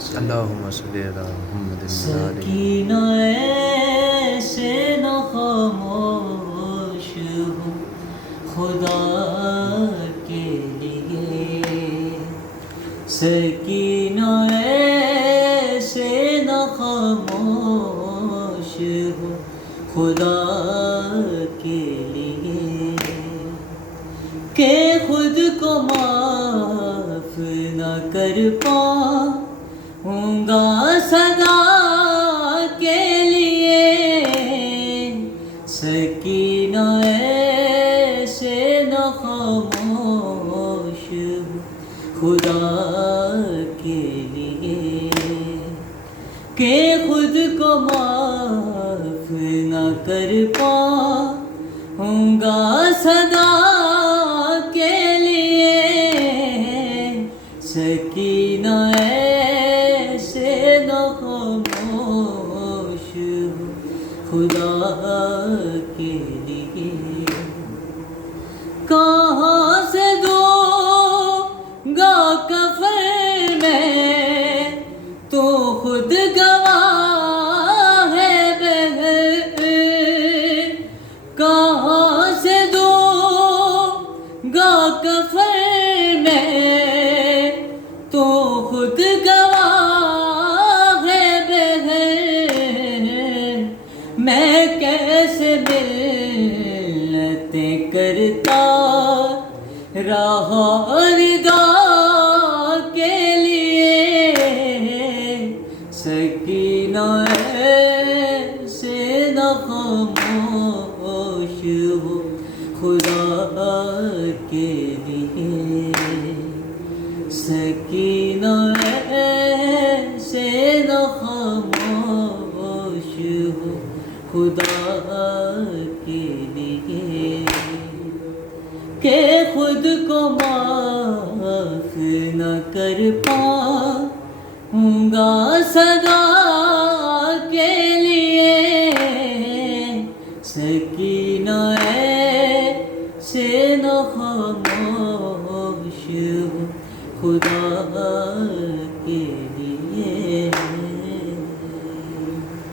اللہم صلی علی محمد سکینہ ایسے نہ خاموش ہو خدا کے لیے، سکینہ ایسے نہ خاموش ہو خدا کے لیے، کہ خود کو معاف نہ کر پاؤں گا صدا کے لیے، سکینہ ایسے نہ خاموش ہو خدا کے لیے، کہ خود کو معاف نہ کر پاؤں گا صدا کے لیے، سکینہ ایسے نہ خاموش ہو خدا کے لیے، کہاں سے دوں گا کفن میں تو خود گواہ ہے بہر، کہاں سے دوں گا کفن میں تو خود گواہ ہے بہر، میں کیسے منتیں کرتا رہا ردا کے لیے، سکینہ ایسے نہ خاموش ہو خدا کے لیے، سکینہ ایسے نہ خاموش ہو خدا کے لیے، کہ خود کو معاف نہ کر پاؤں گا صدا کے لیے، سکینہ ایسے نہ خاموش ہو خدا کے لیے۔